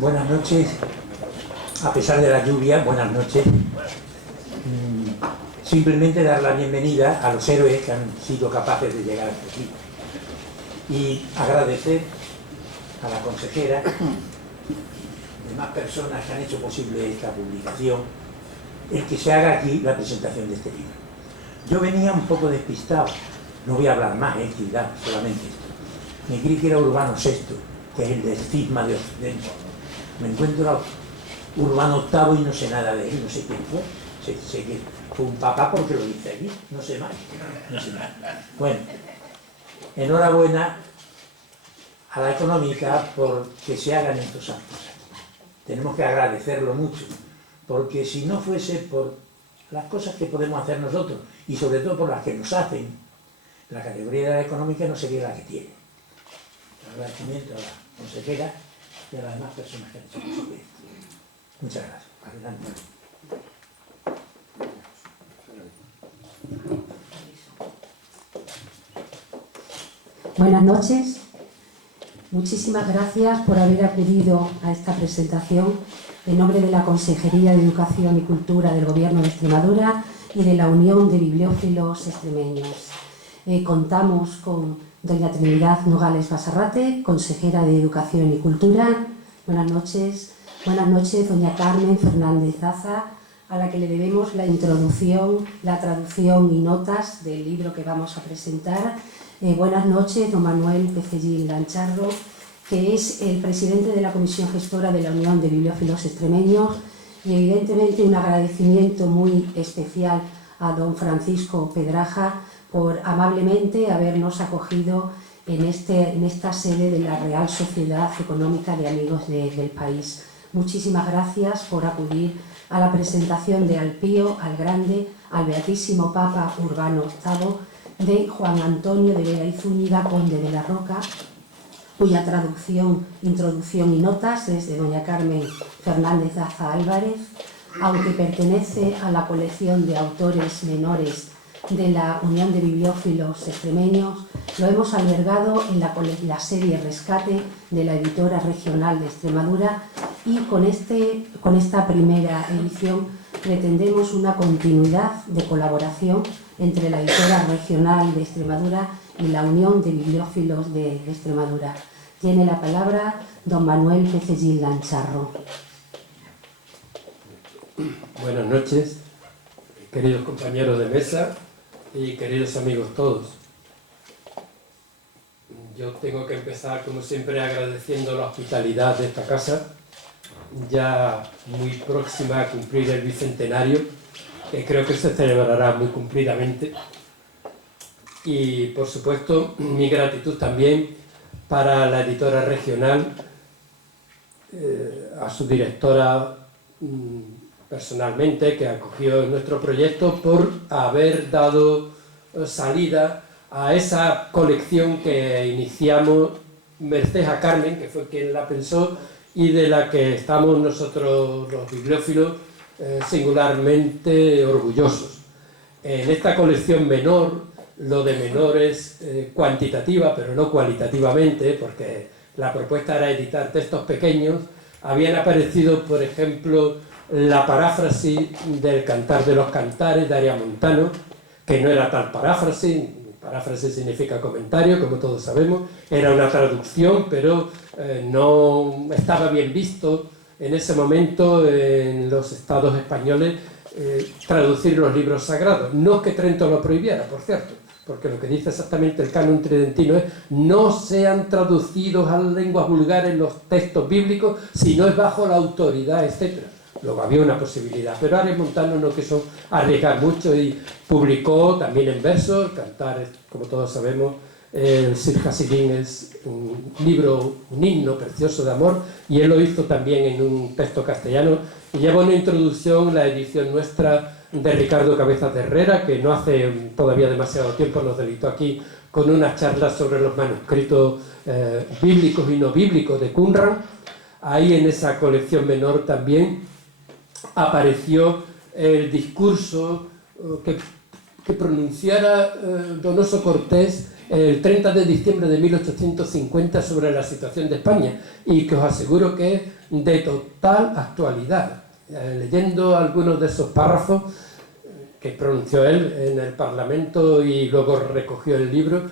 Buenas noches, a pesar de la lluvia, buenas noches. Simplemente dar la bienvenida a los héroes que han sido capaces de llegar hasta aquí. Y agradecer a la consejera, demás personas que han hecho posible esta publicación, el que se haga aquí la presentación de este libro. Yo venía un poco despistado, no voy a hablar más, cuidado, solamente esto. Me creí que era Urbano VI, que es el del cisma de Occidente. Me encuentro a Urbano VIII y no sé nada de él, no sé quién fue. Sé que fue un papá porque lo dice aquí, no sé más, no sé más. Bueno, enhorabuena a la económica por que se hagan estos actos. Tenemos que agradecerlo mucho, porque si no fuese por las cosas que podemos hacer nosotros, y sobre todo por las que nos hacen, la categoría de la económica no sería la que tiene. El agradecimiento a la consejera y a las demás personas que han hecho posible esto. Muchas gracias. Adelante. Buenas noches. Muchísimas gracias por haber acudido a esta presentación en nombre de la Consejería de Educación y Cultura del Gobierno de Extremadura y de la Unión de Bibliófilos Extremeños. Contamos con doña Trinidad Nogales Basarrate, consejera de Educación y Cultura. Buenas noches. Buenas noches, doña Carmen Fernández Zaza, a la que le debemos la introducción, la traducción y notas del libro que vamos a presentar. Buenas noches, don Manuel Pecellín Lancharro, que es el presidente de la Comisión Gestora de la Unión de Bibliófilos Extremeños, y evidentemente un agradecimiento muy especial a don Francisco Pedraja por amablemente habernos acogido en esta sede de la Real Sociedad Económica de Amigos del País. Muchísimas gracias por acudir a la presentación de Al Pío, al Grande, al Beatísimo Papa Urbano VIII, de Juan Antonio de Vera y Zúñiga, conde de la Roca, cuya traducción, introducción y notas es de doña Carmen Fernández Zaza Álvarez, aunque pertenece a la colección de autores menores de la Unión de Bibliófilos Extremeños. Lo hemos albergado en la serie Rescate de la editora regional de Extremadura, y con esta primera edición pretendemos una continuidad de colaboración entre la editora regional de Extremadura y la Unión de Bibliófilos de Extremadura. Tiene la palabra don Manuel Pecellín Lancharro. Buenas noches, queridos compañeros de mesa y queridos amigos todos. Yo tengo que empezar, como siempre, agradeciendo la hospitalidad de esta casa, ya muy próxima a cumplir el bicentenario, que creo que se celebrará muy cumplidamente. Y, por supuesto, mi gratitud también para la editora regional, a su directora personalmente, que acogió nuestro proyecto, por haber dado salida a esa colección que iniciamos merced a Carmen, que fue quien la pensó, y de la que estamos nosotros los bibliófilos singularmente orgullosos. En esta colección menor, lo de menor es cuantitativa, pero no cualitativamente, porque la propuesta era editar textos pequeños. Habían aparecido, por ejemplo, la paráfrasis del Cantar de los Cantares de Arias Montano, que no era tal paráfrasis. Paráfrasis significa comentario, como todos sabemos. Era una traducción, pero no estaba bien visto en ese momento en los estados españoles traducir los libros sagrados. No es que Trento lo prohibiera, por cierto, porque lo que dice exactamente el canon tridentino es: no sean traducidos a lenguas vulgares los textos bíblicos si no es bajo la autoridad, etc. Luego había una posibilidad, pero Arias Montano no quiso arriesgar mucho y publicó también en verso. El Cantar, como todos sabemos, el Sir Hasidim es un libro, un himno precioso de amor, y él lo hizo también en un texto castellano. Y lleva una introducción, la edición nuestra, de Ricardo Cabezas de Herrera, que no hace todavía demasiado tiempo nos deleitó aquí con una charla sobre los manuscritos bíblicos y no bíblicos de Qumran. Ahí en esa colección menor también apareció el discurso que pronunciara Donoso Cortés el 30 de diciembre de 1850 sobre la situación de España, y que os aseguro que es de total actualidad. Leyendo algunos de esos párrafos que pronunció él en el Parlamento y luego recogió el libro,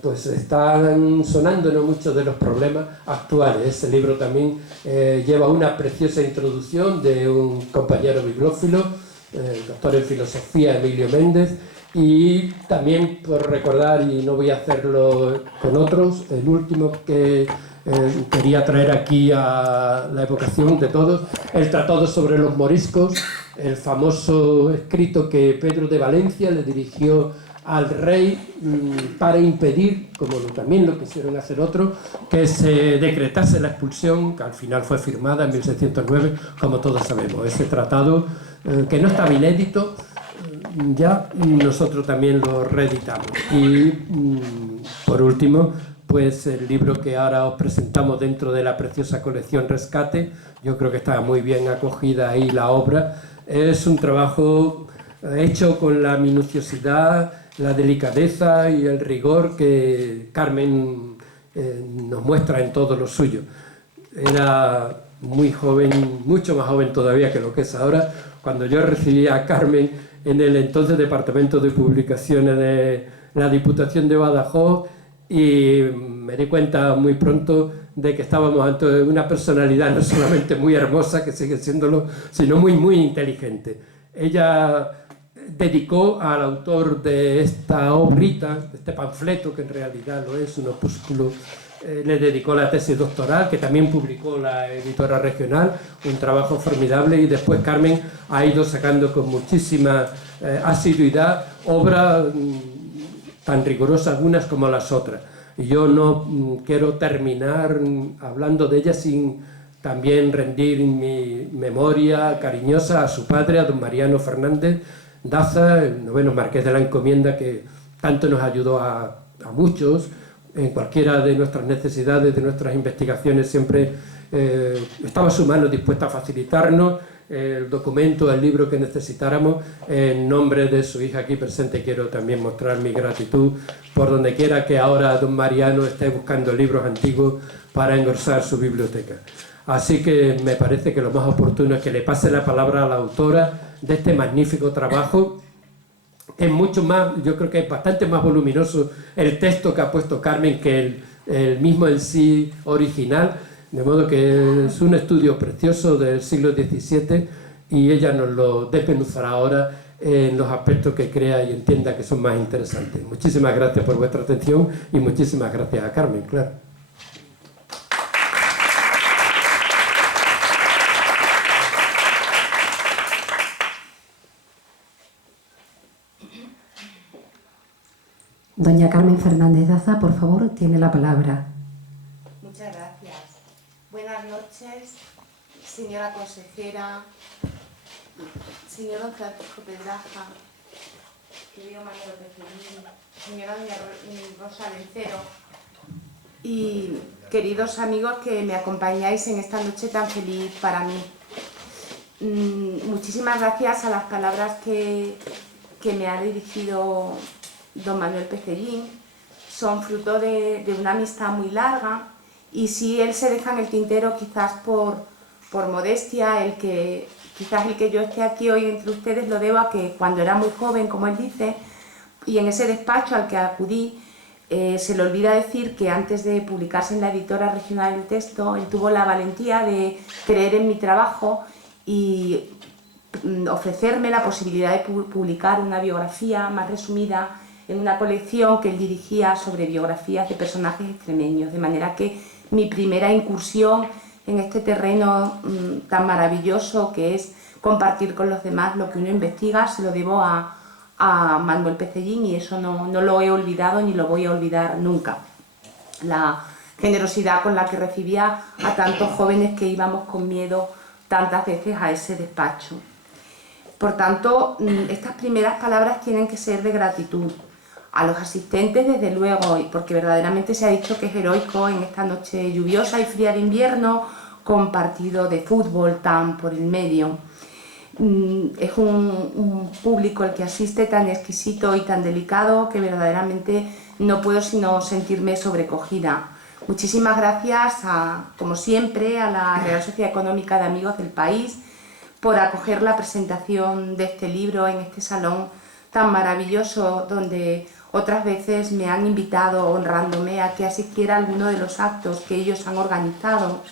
pues están sonándonos muchos de los problemas actuales. Este libro también lleva una preciosa introducción de un compañero bibliófilo, el doctor en filosofía Emilio Méndez, y también por recordar, y no voy a hacerlo con otros, el último que quería traer aquí a la evocación de todos, el Tratado sobre los Moriscos, el famoso escrito que Pedro de Valencia le dirigió al rey para impedir, como también lo quisieron hacer otros, que se decretase la expulsión, que al final fue firmada en 1609, como todos sabemos. Ese tratado, que no estaba inédito, ya nosotros también lo reeditamos. Y por último, pues el libro que ahora os presentamos dentro de la preciosa colección Rescate, yo creo que está muy bien acogida ahí la obra. Es un trabajo hecho con la minuciosidad, la delicadeza y el rigor que Carmen nos muestra en todo lo suyo. Era muy joven, mucho más joven todavía que lo que es ahora, cuando yo recibí a Carmen en el entonces Departamento de Publicaciones de la Diputación de Badajoz, y me di cuenta muy pronto de que estábamos ante una personalidad no solamente muy hermosa, que sigue siéndolo, sino muy, muy inteligente. Ella dedicó al autor de esta obrita, de este panfleto, que en realidad lo es, un opúsculo, le dedicó la tesis doctoral, que también publicó la editora regional, un trabajo formidable, y después Carmen ha ido sacando con muchísima asiduidad obras tan rigurosas algunas como las otras. Y yo no quiero terminar hablando de ella sin también rendir mi memoria cariñosa a su padre, a don Mariano Fernández Daza, el noveno marqués de la Encomienda, que tanto nos ayudó a muchos en cualquiera de nuestras necesidades, de nuestras investigaciones. Siempre estaba a su mano dispuesta a facilitarnos el documento, el libro que necesitáramos. En nombre de su hija aquí presente quiero también mostrar mi gratitud por donde quiera que ahora don Mariano esté buscando libros antiguos para engrosar su biblioteca. Así que me parece que lo más oportuno es que le pase la palabra a la autora de este magnífico trabajo. Es mucho más, yo creo que es bastante más voluminoso el texto que ha puesto Carmen que el mismo en sí original, de modo que es un estudio precioso del siglo XVII, y ella nos lo desmenuzará ahora en los aspectos que crea y entienda que son más interesantes. Muchísimas gracias por vuestra atención y muchísimas gracias a Carmen, claro. Doña Carmen Fernández Daza, por favor, tiene la palabra. Muchas gracias. Buenas noches, señora consejera, señor don Francisco Pedraja, querido Manuel Pecelín, señora doña Rosa Lencero y queridos amigos que me acompañáis en esta noche tan feliz para mí. Muchísimas gracias a las palabras que me ha dirigido don Manuel Pecelín. Son fruto de una amistad muy larga, y si él se deja en el tintero, quizás por modestia, quizás el que yo esté aquí hoy entre ustedes lo debo a que cuando era muy joven, como él dice, y en ese despacho al que acudí, se le olvida decir que antes de publicarse en la editora regional el texto, él tuvo la valentía de creer en mi trabajo y ofrecerme la posibilidad de publicar una biografía más resumida en una colección que él dirigía sobre biografías de personajes extremeños, de manera que mi primera incursión en este terreno tan maravilloso que es compartir con los demás lo que uno investiga, se lo debo a Manuel Pecelín, y eso no lo he olvidado ni lo voy a olvidar nunca. La generosidad con la que recibía a tantos jóvenes que íbamos con miedo tantas veces a ese despacho. Por tanto, estas primeras palabras tienen que ser de gratitud. A los asistentes, desde luego, porque verdaderamente se ha dicho que es heroico en esta noche lluviosa y fría de invierno, con partido de fútbol tan por el medio. Es un público el que asiste tan exquisito y tan delicado que verdaderamente no puedo sino sentirme sobrecogida. Muchísimas gracias, como siempre, a la Real Sociedad Económica de Amigos del País por acoger la presentación de este libro en este salón tan maravilloso, donde otras veces me han invitado honrándome a que asistiera a alguno de los actos que ellos han organizado.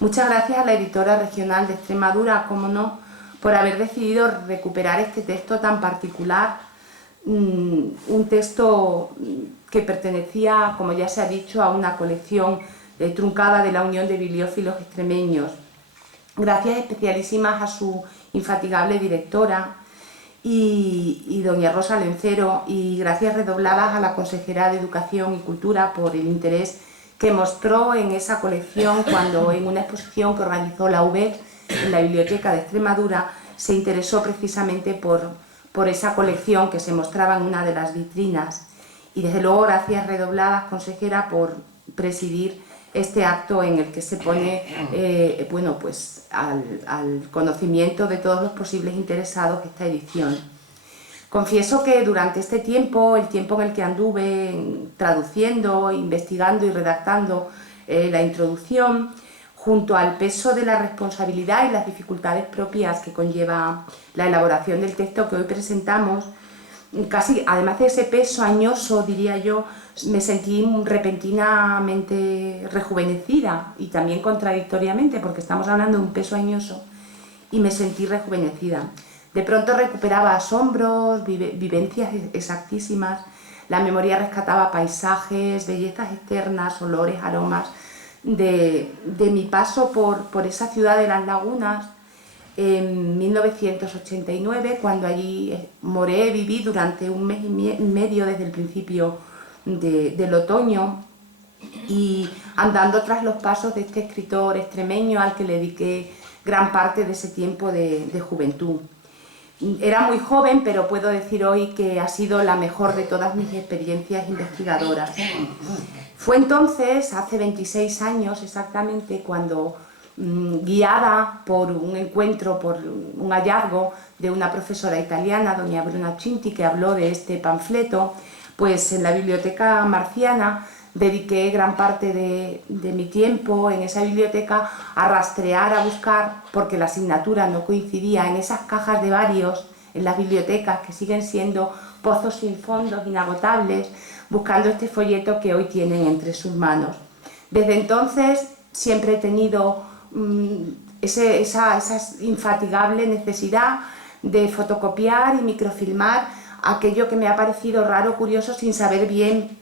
Muchas gracias a la editora regional de Extremadura, como no, por haber decidido recuperar este texto tan particular, un texto que pertenecía, como ya se ha dicho, a una colección truncada de la Unión de Bibliófilos Extremeños. Gracias especialísimas a su infatigable directora y doña Rosa Lencero, y gracias redobladas a la consejera de Educación y Cultura por el interés que mostró en esa colección cuando en una exposición que organizó la UBEC en la Biblioteca de Extremadura se interesó precisamente por esa colección que se mostraba en una de las vitrinas. Y desde luego gracias redobladas, consejera, por presidir este acto en el que se pone bueno, pues al conocimiento de todos los posibles interesados esta edición. Confieso que durante este tiempo, el tiempo en el que anduve traduciendo, investigando y redactando la introducción, junto al peso de la responsabilidad y las dificultades propias que conlleva la elaboración del texto que hoy presentamos, casi, además de ese peso añoso, diría yo, me sentí repentinamente rejuvenecida y también contradictoriamente, porque estamos hablando de un peso añoso, y me sentí rejuvenecida. De pronto recuperaba asombros, vivencias exactísimas, la memoria rescataba paisajes, bellezas externas, olores, aromas, de mi paso por esa ciudad de las lagunas en 1989, cuando allí viví durante un mes y medio desde el principio del otoño, y andando tras los pasos de este escritor extremeño al que le dediqué gran parte de ese tiempo de juventud. Era muy joven, pero puedo decir hoy que ha sido la mejor de todas mis experiencias investigadoras. Fue entonces, hace 26 años exactamente, cuando, guiada por un encuentro, por un hallazgo de una profesora italiana, doña Bruna Cinti, que habló de este panfleto, pues en la Biblioteca Marciana dediqué gran parte de mi tiempo en esa biblioteca a rastrear, a buscar, porque la asignatura no coincidía, en esas cajas de varios, en las bibliotecas que siguen siendo pozos sin fondos, inagotables, buscando este folleto que hoy tienen entre sus manos. Desde entonces siempre he tenido esa infatigable necesidad de fotocopiar y microfilmar aquello que me ha parecido raro, curioso, sin saber bien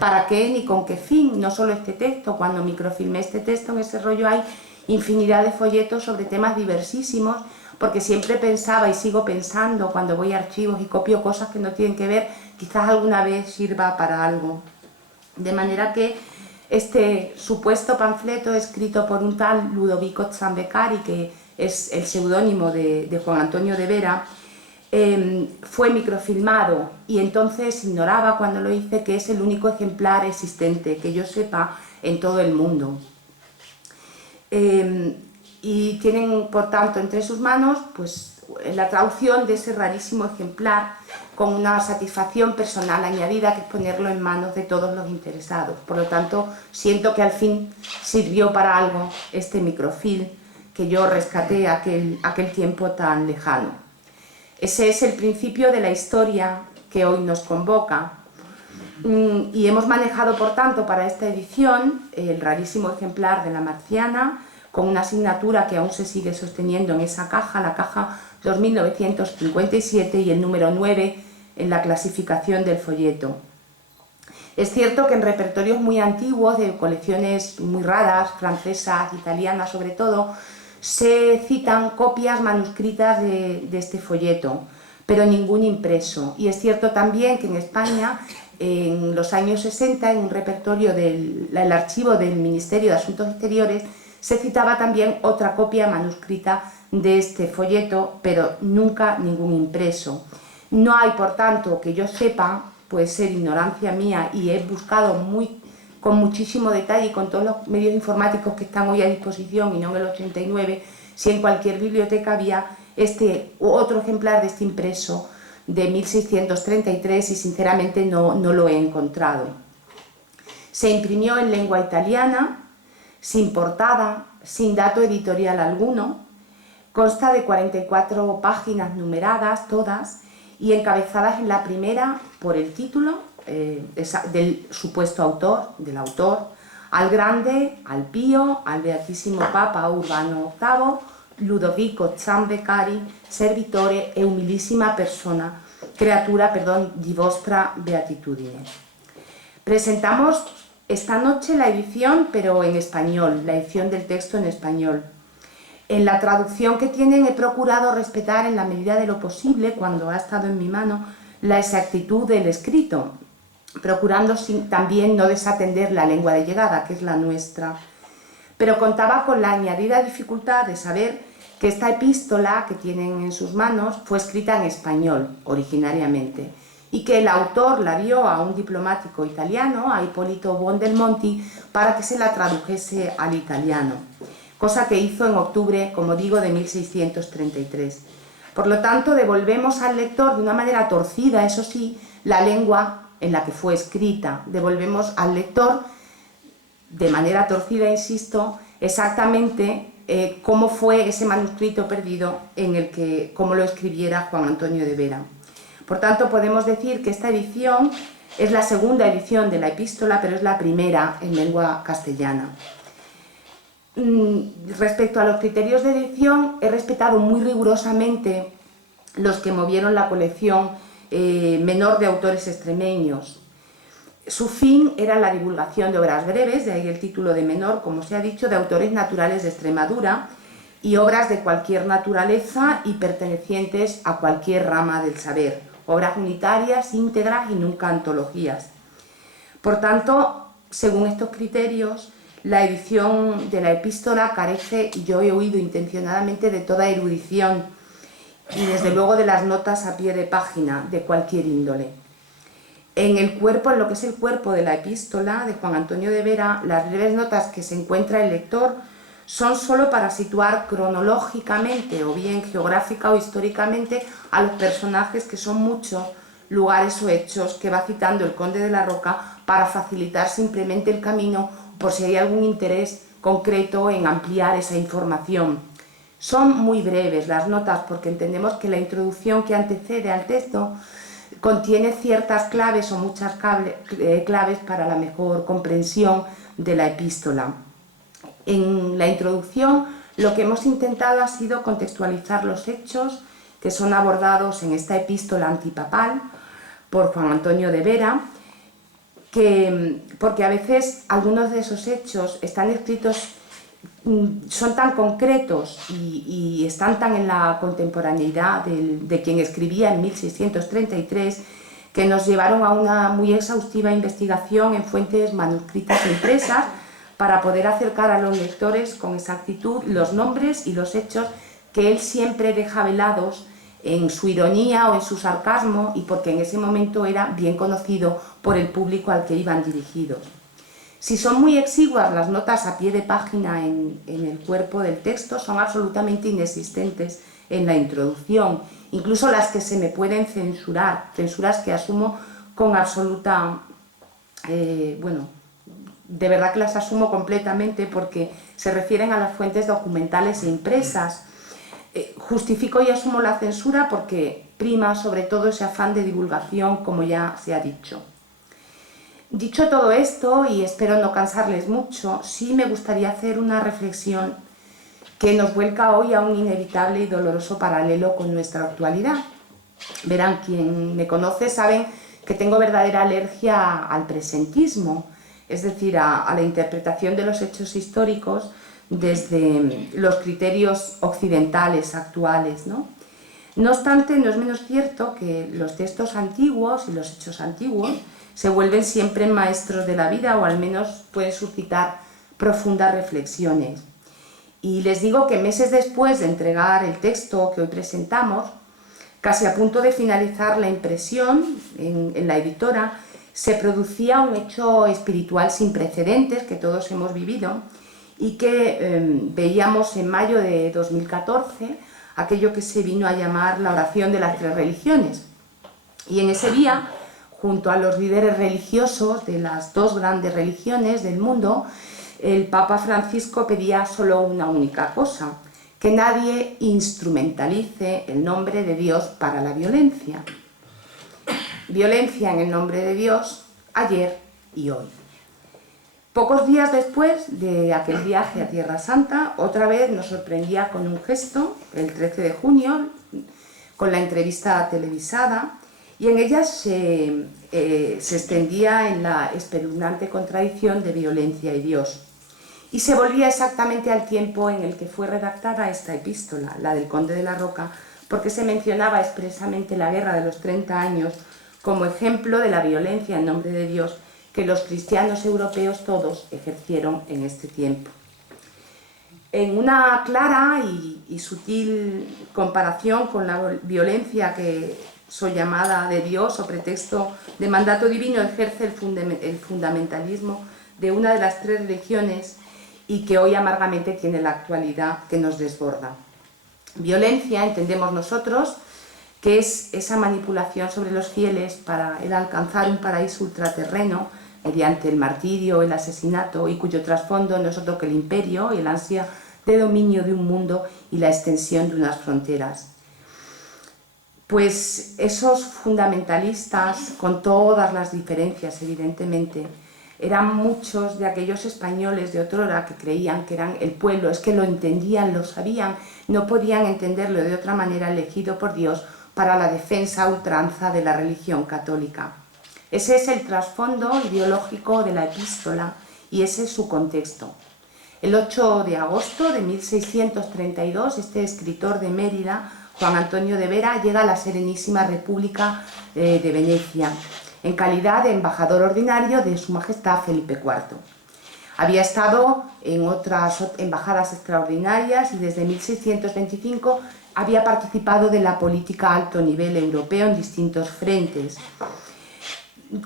para qué ni con qué fin. No solo este texto, cuando microfilmé este texto, en ese rollo hay infinidad de folletos sobre temas diversísimos, porque siempre pensaba y sigo pensando cuando voy a archivos y copio cosas que no tienen que ver, quizás alguna vez sirva para algo. De manera que este supuesto panfleto, escrito por un tal Ludovico Zambecari, que es el seudónimo de Juan Antonio de Vera, fue microfilmado, y entonces ignoraba cuando lo hice que es el único ejemplar existente, que yo sepa, en todo el mundo. Y tienen, por tanto, entre sus manos pues, la traducción de ese rarísimo ejemplar, con una satisfacción personal añadida, que es ponerlo en manos de todos los interesados. Por lo tanto, siento que al fin sirvió para algo este microfilm que yo rescaté aquel tiempo tan lejano. Ese es el principio de la historia que hoy nos convoca, y hemos manejado, por tanto, para esta edición el rarísimo ejemplar de la Marciana, con una asignatura que aún se sigue sosteniendo en esa caja, la caja 2957, y el número 9 en la clasificación del folleto. Es cierto que en repertorios muy antiguos, de colecciones muy raras, francesas, italianas sobre todo, se citan copias manuscritas de este folleto, pero ningún impreso. Y es cierto también que en España, en los años 60, en un repertorio del archivo del Ministerio de Asuntos Exteriores, se citaba también otra copia manuscrita de este folleto, pero nunca ningún impreso. No hay, por tanto, que yo sepa, puede ser ignorancia mía, y he buscado con muchísimo detalle y con todos los medios informáticos que están hoy a disposición, y no en el 89, si en cualquier biblioteca había otro ejemplar de este impreso de 1633 y sinceramente no lo he encontrado. Se imprimió en lengua italiana, sin portada, sin dato editorial alguno, consta de 44 páginas numeradas todas y encabezadas en la primera por el título del supuesto autor, del autor, al grande, al pío, al beatísimo Papa Urbano VIII, Ludovico Zambeccari, servitore e umilissima persona, creatura, di vostra beatitudine. Presentamos esta noche la edición, pero en español, la edición del texto en español. En la traducción que tienen he procurado respetar en la medida de lo posible, cuando ha estado en mi mano, la exactitud del escrito, procurando también no desatender la lengua de llegada, que es la nuestra. Pero contaba con la añadida dificultad de saber que esta epístola que tienen en sus manos fue escrita en español, originariamente, y que el autor la dio a un diplomático italiano, a Ippolito Buondelmonti, para que se la tradujese al italiano, cosa que hizo en octubre, como digo, de 1633. Por lo tanto, devolvemos al lector de una manera torcida, eso sí, la lengua en la que fue escrita. Devolvemos al lector, de manera torcida, insisto, exactamente cómo fue ese manuscrito perdido en el que, cómo lo escribiera Juan Antonio de Vera. Por tanto, podemos decir que esta edición es la segunda edición de la epístola, pero es la primera en lengua castellana. Respecto a los criterios de edición, he respetado muy rigurosamente los que movieron la colección menor de autores extremeños. Su fin era la divulgación de obras breves, de ahí el título de menor, como se ha dicho, de autores naturales de Extremadura y obras de cualquier naturaleza y pertenecientes a cualquier rama del saber, obras unitarias, íntegras y nunca antologías. Por tanto, según estos criterios, la edición de la epístola carece, y yo he huido intencionadamente, de toda erudición y desde luego de las notas a pie de página de cualquier índole. En el cuerpo, en lo que es el cuerpo de la epístola de Juan Antonio de Vera, las breves notas que se encuentra el lector son sólo para situar cronológicamente o bien geográfica o históricamente a los personajes, que son muchos lugares o hechos que va citando el conde de la Roca para facilitar simplemente el camino por si hay algún interés concreto en ampliar esa información. Son muy breves las notas porque entendemos que la introducción que antecede al texto contiene ciertas claves o muchas claves para la mejor comprensión de la epístola. En la introducción lo que hemos intentado ha sido contextualizar los hechos que son abordados en esta epístola antipapal por Juan Antonio de Vera, porque a veces algunos de esos hechos están escritos, son tan concretos y están tan en la contemporaneidad de quien escribía en 1633, que nos llevaron a una muy exhaustiva investigación en fuentes manuscritas e impresas para poder acercar a los lectores con exactitud los nombres y los hechos que él siempre deja velados en su ironía o en su sarcasmo, y porque en ese momento era bien conocido por el público al que iban dirigidos. Si son muy exiguas las notas a pie de página en el cuerpo del texto, son absolutamente inexistentes en la introducción, incluso las que se me pueden censurar, censuras que asumo con absoluta, de verdad que las asumo completamente, porque se refieren a las fuentes documentales e impresas. Justifico y asumo la censura porque prima sobre todo ese afán de divulgación, como ya se ha dicho. Dicho todo esto, y espero no cansarles mucho, sí me gustaría hacer una reflexión que nos vuelca hoy a un inevitable y doloroso paralelo con nuestra actualidad. Verán, quien me conoce saben que tengo verdadera alergia al presentismo, es decir, a la interpretación de los hechos históricos desde los criterios occidentales actuales, ¿no? No obstante, no es menos cierto que los textos antiguos y los hechos antiguos se vuelven siempre maestros de la vida, o al menos pueden suscitar profundas reflexiones. Y les digo que meses después de entregar el texto que hoy presentamos, casi a punto de finalizar la impresión en la editora, se producía un hecho espiritual sin precedentes que todos hemos vivido y que veíamos en mayo de 2014 aquello que se vino a llamar la oración de las tres religiones. Y en ese día, junto a los líderes religiosos de las dos grandes religiones del mundo, el Papa Francisco pedía solo una única cosa: que nadie instrumentalice el nombre de Dios para la violencia. Violencia en el nombre de Dios, ayer y hoy. Pocos días después de aquel viaje a Tierra Santa, otra vez nos sorprendía con un gesto, el 13 de junio, con la entrevista televisada, y en ella se extendía en la espeluznante contradicción de violencia y Dios. Y se volvía exactamente al tiempo en el que fue redactada esta epístola, la del Conde de la Roca, porque se mencionaba expresamente la Guerra de los 30 años como ejemplo de la violencia en nombre de Dios que los cristianos europeos todos ejercieron en este tiempo. En una clara y sutil comparación con la violencia que so llamada de Dios o pretexto de mandato divino ejerce el fundamentalismo de una de las tres religiones y que hoy amargamente tiene la actualidad que nos desborda. Violencia, entendemos nosotros, que es esa manipulación sobre los fieles para el alcanzar un paraíso ultraterreno mediante el martirio, el asesinato, y cuyo trasfondo no es otro que el imperio y el ansia de dominio de un mundo y la extensión de unas fronteras. Pues esos fundamentalistas, con todas las diferencias evidentemente, eran muchos de aquellos españoles de otrora que creían que eran el pueblo, es que lo entendían, lo sabían, no podían entenderlo de otra manera, elegido por Dios para la defensa a ultranza de la religión católica. Ese es el trasfondo ideológico de la epístola y ese es su contexto. El 8 de agosto de 1632, este escritor de Mérida, Juan Antonio de Vera, llega a la Serenísima República de Venecia, en calidad de embajador ordinario de Su Majestad Felipe IV. Había estado en otras embajadas extraordinarias y desde 1625 había participado de la política a alto nivel europeo en distintos frentes.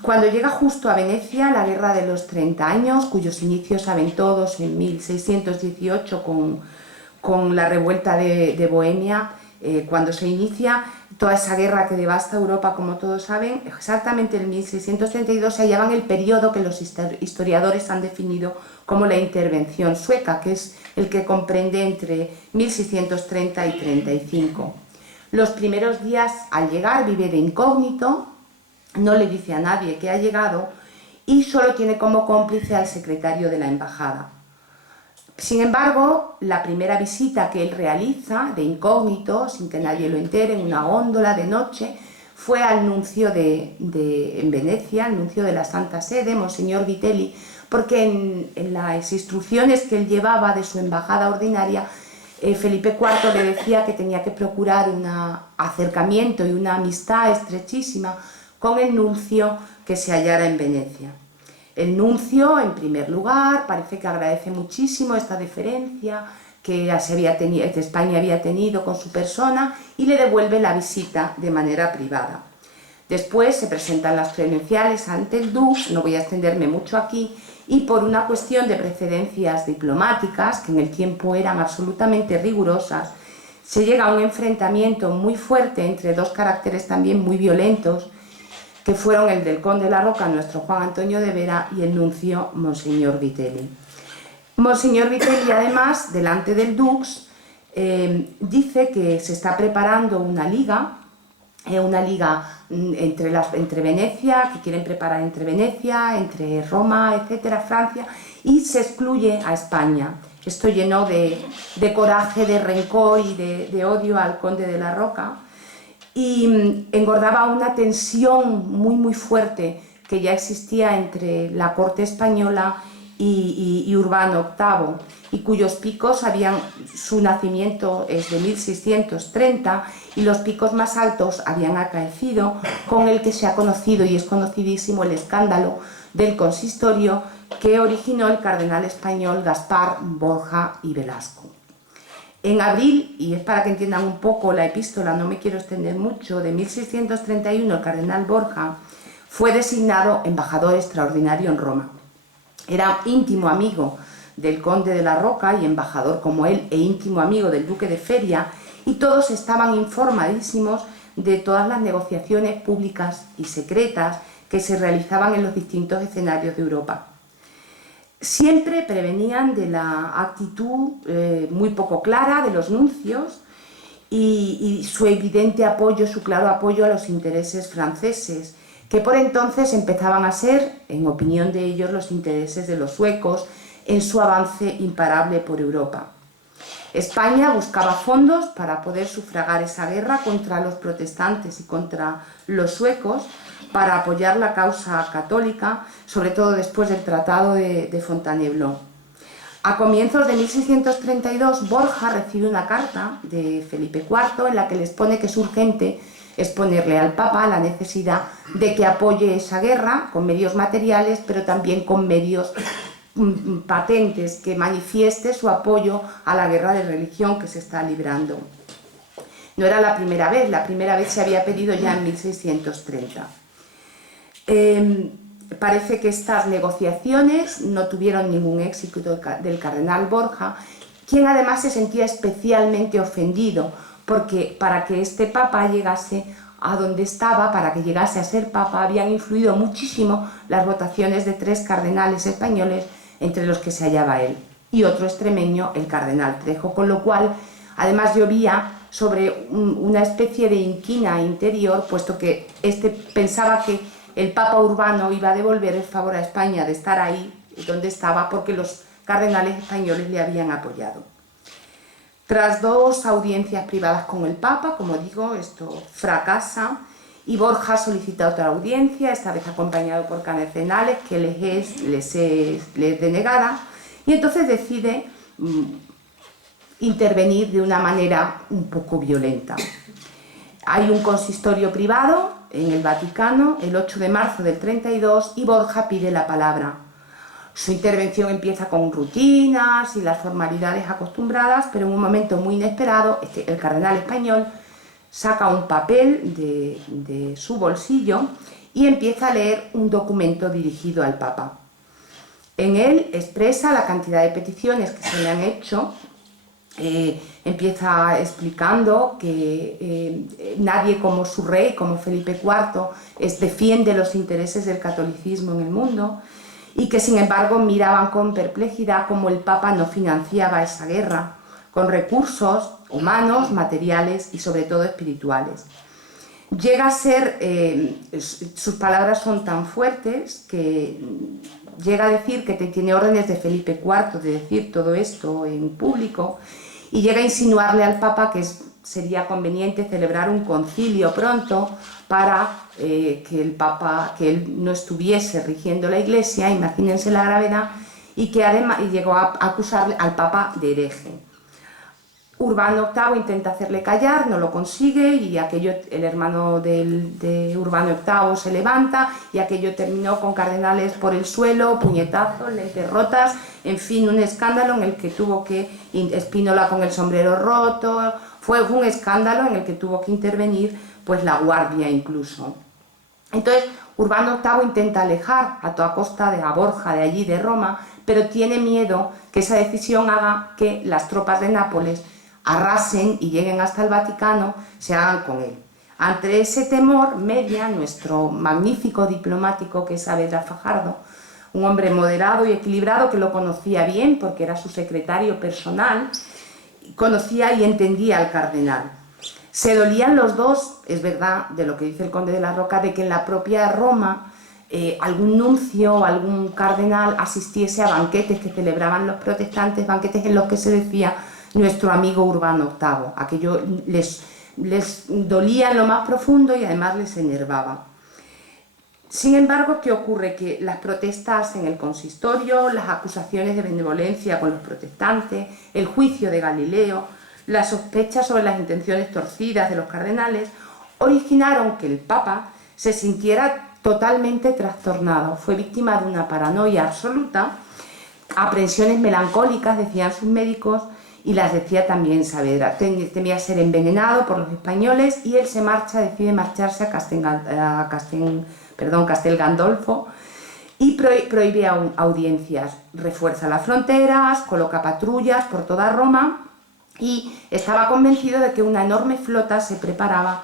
Cuando llega justo a Venecia, la Guerra de los 30 años, cuyos inicios saben todos en 1618 con la revuelta de Bohemia, cuando se inicia toda esa guerra que devasta Europa, como todos saben, exactamente en 1632 se hallaba en el periodo que los historiadores han definido como la intervención sueca, que es el que comprende entre 1630 y 35. Los primeros días al llegar vive de incógnito, no le dice a nadie que ha llegado y solo tiene como cómplice al secretario de la embajada. Sin embargo, la primera visita que él realiza, de incógnito, sin que nadie lo entere, en una góndola de noche, fue al nuncio en Venecia, al nuncio de la Santa Sede, Monseñor Vitelli, porque en las instrucciones que él llevaba de su embajada ordinaria, Felipe IV le decía que tenía que procurar un acercamiento y una amistad estrechísima con el nuncio que se hallara en Venecia. El nuncio, en primer lugar, parece que agradece muchísimo esta deferencia que España había tenido con su persona y le devuelve la visita de manera privada. Después se presentan las credenciales ante el dux, no voy a extenderme mucho aquí, y por una cuestión de precedencias diplomáticas, que en el tiempo eran absolutamente rigurosas, se llega a un enfrentamiento muy fuerte entre dos caracteres también muy violentos, que fueron el del Conde de la Roca, nuestro Juan Antonio de Vera, y el nuncio Monseñor Vitelli. Monseñor Vitelli, además, delante del dux, dice que se está preparando una liga entre Venecia, que quieren preparar entre Venecia, entre Roma, etcétera, Francia, y se excluye a España. Esto llenó de coraje, de rencor y de odio al Conde de la Roca, y engordaba una tensión muy fuerte que ya existía entre la corte española y Urbano VIII, y cuyos picos su nacimiento es de 1630 y los picos más altos habían acaecido con el que se ha conocido y es conocidísimo el escándalo del consistorio que originó el cardenal español Gaspar, Borja y Velasco. En abril, y es para que entiendan un poco la epístola, no me quiero extender mucho, de 1631 el cardenal Borja fue designado embajador extraordinario en Roma. Era íntimo amigo del Conde de la Roca y embajador como él, e íntimo amigo del duque de Feria, y todos estaban informadísimos de todas las negociaciones públicas y secretas que se realizaban en los distintos escenarios de Europa. Siempre prevenían de la actitud muy poco clara de los nuncios y su evidente apoyo, su claro apoyo a los intereses franceses, que por entonces empezaban a ser, en opinión de ellos, los intereses de los suecos en su avance imparable por Europa. España buscaba fondos para poder sufragar esa guerra contra los protestantes y contra los suecos, para apoyar la causa católica, sobre todo después del Tratado de Fontainebleau. A comienzos de 1632, Borja recibe una carta de Felipe IV en la que les pone que es urgente exponerle al Papa la necesidad de que apoye esa guerra con medios materiales, pero también con medios patentes, que manifieste su apoyo a la guerra de religión que se está librando. No era la primera vez se había pedido ya en 1630. Parece que estas negociaciones no tuvieron ningún éxito del cardenal Borja, quien además se sentía especialmente ofendido, porque para que este papa llegase a donde estaba, para que llegase a ser papa, habían influido muchísimo las votaciones de 3 cardenales españoles, entre los que se hallaba él, y otro extremeño, el cardenal Trejo, con lo cual además llovía sobre una especie de inquina interior, puesto que este pensaba que el Papa Urbano iba a devolver el favor a España de estar ahí donde estaba, porque los cardenales españoles le habían apoyado. Tras 2 audiencias privadas con el Papa, como digo, esto fracasa y Borja solicita otra audiencia, esta vez acompañado por cardenales, que les es denegada, y entonces decide intervenir de una manera un poco violenta. Hay un consistorio privado en el Vaticano el 8 de marzo del 32 y Borja pide la palabra. Su intervención empieza con rutinas y las formalidades acostumbradas, pero en un momento muy inesperado, el cardenal español saca un papel de su bolsillo y empieza a leer un documento dirigido al Papa. En él expresa la cantidad de peticiones que se le han hecho. Empieza explicando que nadie como su rey, como Felipe IV, defiende los intereses del catolicismo en el mundo, y que sin embargo miraban con perplejidad cómo el Papa no financiaba esa guerra con recursos humanos, materiales y sobre todo espirituales. Llega a ser, sus palabras son tan fuertes que llega a decir que tiene órdenes de Felipe IV de decir todo esto en público, y llega a insinuarle al Papa que sería conveniente celebrar un concilio pronto para que él no estuviese rigiendo la Iglesia, imagínense la gravedad, y que además llegó a acusarle al Papa de hereje. Urbano VIII intenta hacerle callar, no lo consigue, y el hermano de Urbano VIII se levanta, y aquello terminó con cardenales por el suelo, puñetazos, lentes rotas, en fin, un escándalo en el que tuvo que, Spínola con el sombrero roto, fue un escándalo en el que tuvo que intervenir pues la guardia incluso. Entonces Urbano VIII intenta alejar a toda costa a Borja de allí, de Roma, pero tiene miedo que esa decisión haga que las tropas de Nápoles arrasen y lleguen hasta el Vaticano, se hagan con él. Ante ese temor media nuestro magnífico diplomático, que es Saavedra Fajardo, un hombre moderado y equilibrado que lo conocía bien porque era su secretario personal, conocía y entendía al cardenal. Se dolían los dos, es verdad, de lo que dice el conde de la Roca, de que en la propia Roma algún nuncio o algún cardenal asistiese a banquetes que celebraban los protestantes, banquetes en los que se decía nuestro amigo Urbano VIII. Aquello les dolía en lo más profundo y además les enervaba. Sin embargo, ¿qué ocurre? Que las protestas en el consistorio, las acusaciones de benevolencia con los protestantes, el juicio de Galileo, las sospechas sobre las intenciones torcidas de los cardenales, originaron que el Papa se sintiera totalmente trastornado. Fue víctima de una paranoia absoluta, aprensiones melancólicas, decían sus médicos, y las decía también Saavedra. Temía ser envenenado por los españoles y él decide marcharse a Castel Gandolfo y prohíbe audiencias. Refuerza las fronteras, coloca patrullas por toda Roma y estaba convencido de que una enorme flota se preparaba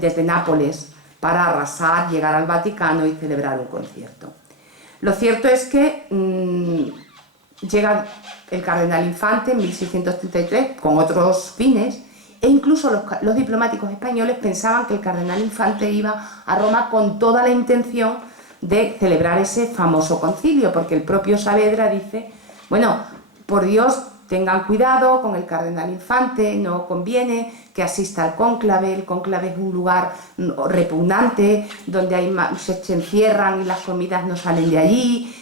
desde Nápoles para arrasar, llegar al Vaticano y celebrar un concierto. Lo cierto es que llega el cardenal Infante en 1633 con otros fines, e incluso los diplomáticos españoles pensaban que el cardenal Infante iba a Roma con toda la intención de celebrar ese famoso concilio, porque el propio Saavedra dice, bueno, por Dios, tengan cuidado con el cardenal Infante, no conviene que asista al cónclave, el cónclave es un lugar repugnante, donde se encierran y las comidas no salen de allí,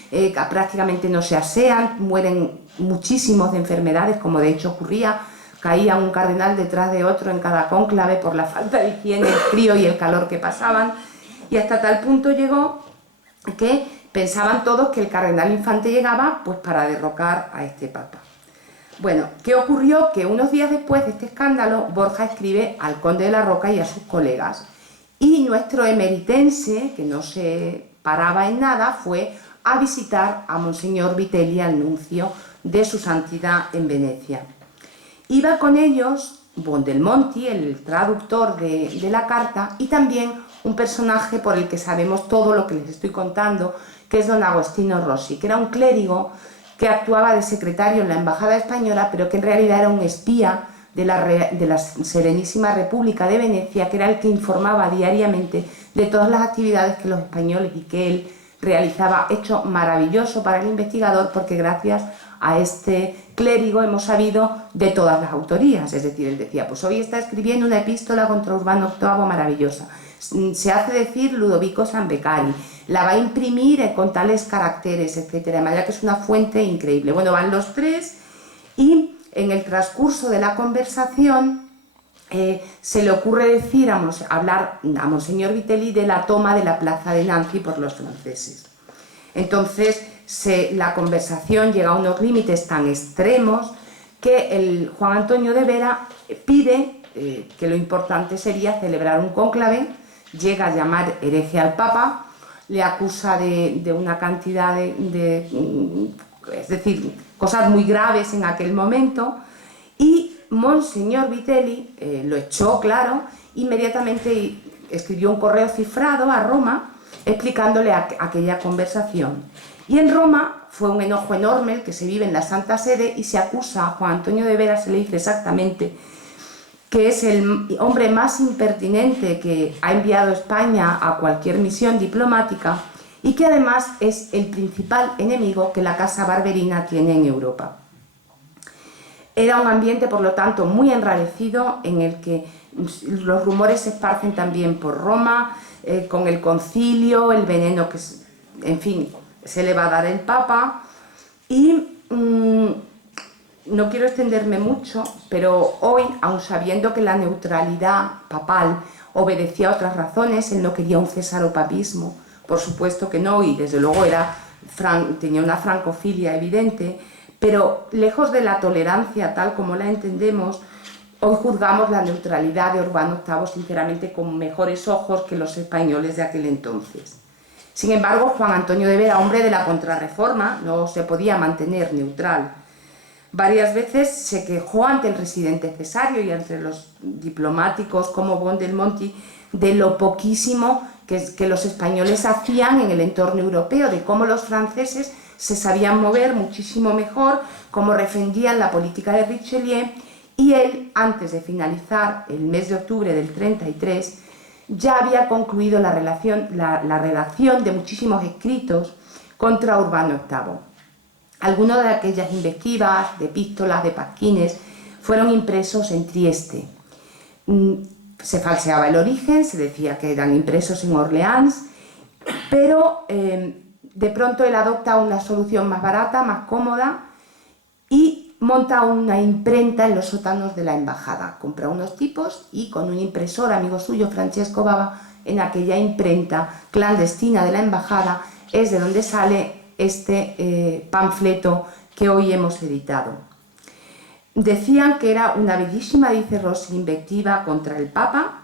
prácticamente no se asean, mueren muchísimos de enfermedades, como de hecho ocurría, caía un cardenal detrás de otro en cada cónclave por la falta de higiene, el frío y el calor que pasaban, y hasta tal punto llegó que pensaban todos que el cardenal Infante llegaba pues para derrocar a este papa. Bueno, ¿qué ocurrió? Que unos días después de este escándalo, Borja escribe al conde de la Roca y a sus colegas, y nuestro emeritense, que no se paraba en nada, fue a visitar a Monseñor Vitelli, al nuncio de su santidad en Venecia. Iba con ellos Buondelmonti, el traductor de la carta, y también un personaje por el que sabemos todo lo que les estoy contando, que es don Agostino Rossi, que era un clérigo que actuaba de secretario en la Embajada Española, pero que en realidad era un espía de la Serenísima República de Venecia, que era el que informaba diariamente de todas las actividades que los españoles y que él realizaba, hecho maravilloso para el investigador, porque gracias a este clérigo hemos sabido de todas las autorías. Es decir, él decía, pues hoy está escribiendo una epístola contra Urbano VIII maravillosa, se hace decir Ludovico Sanbecari, la va a imprimir con tales caracteres, etcétera, de manera que es una fuente increíble. Bueno, van los tres y en el transcurso de la conversación se le ocurre hablar a Monseñor Vitelli de la toma de la plaza de Nancy por los franceses. Entonces la conversación llega a unos límites tan extremos que el Juan Antonio de Vera pide que lo importante sería celebrar un cónclave, llega a llamar hereje al Papa, le acusa de una cantidad es decir, cosas muy graves en aquel momento, y Monseñor Vitelli lo echó, claro, inmediatamente escribió un correo cifrado a Roma explicándole aquella conversación. Y en Roma fue un enojo enorme el que se vive en la Santa Sede, y se acusa a Juan Antonio de Vera, se le dice exactamente que es el hombre más impertinente que ha enviado España a cualquier misión diplomática, y que además es el principal enemigo que la Casa Barberina tiene en Europa. Era un ambiente, por lo tanto, muy enrarecido, en el que los rumores se esparcen también por Roma, con el concilio, el veneno que, en fin, se le va a dar el Papa, y no quiero extenderme mucho, pero hoy, aun sabiendo que la neutralidad papal obedecía a otras razones, él no quería un cesaropapismo, por supuesto que no, y desde luego tenía una francofilia evidente, pero lejos de la tolerancia tal como la entendemos, hoy juzgamos la neutralidad de Urbano VIII sinceramente con mejores ojos que los españoles de aquel entonces. Sin embargo, Juan Antonio de Vera, hombre de la Contrarreforma, no se podía mantener neutral. Varias veces se quejó ante el residente Cesario y ante los diplomáticos como Buondelmonti de lo poquísimo que los españoles hacían en el entorno europeo, de cómo los franceses se sabían mover muchísimo mejor, cómo defendían la política de Richelieu, y él, antes de finalizar el mes de octubre del 33, ya había concluido la redacción de muchísimos escritos contra Urbano VIII. Algunas de aquellas invectivas, de epístolas, de pasquines, fueron impresos en Trieste. Se falseaba el origen, se decía que eran impresos en Orleans, pero de pronto él adopta una solución más barata, más cómoda, y monta una imprenta en los sótanos de la embajada. Compra unos tipos y con un impresor, amigo suyo, Francesco Bava, en aquella imprenta clandestina de la embajada es de donde sale este panfleto que hoy hemos editado. Decían que era una bellísima, dice Rossi, invectiva contra el Papa,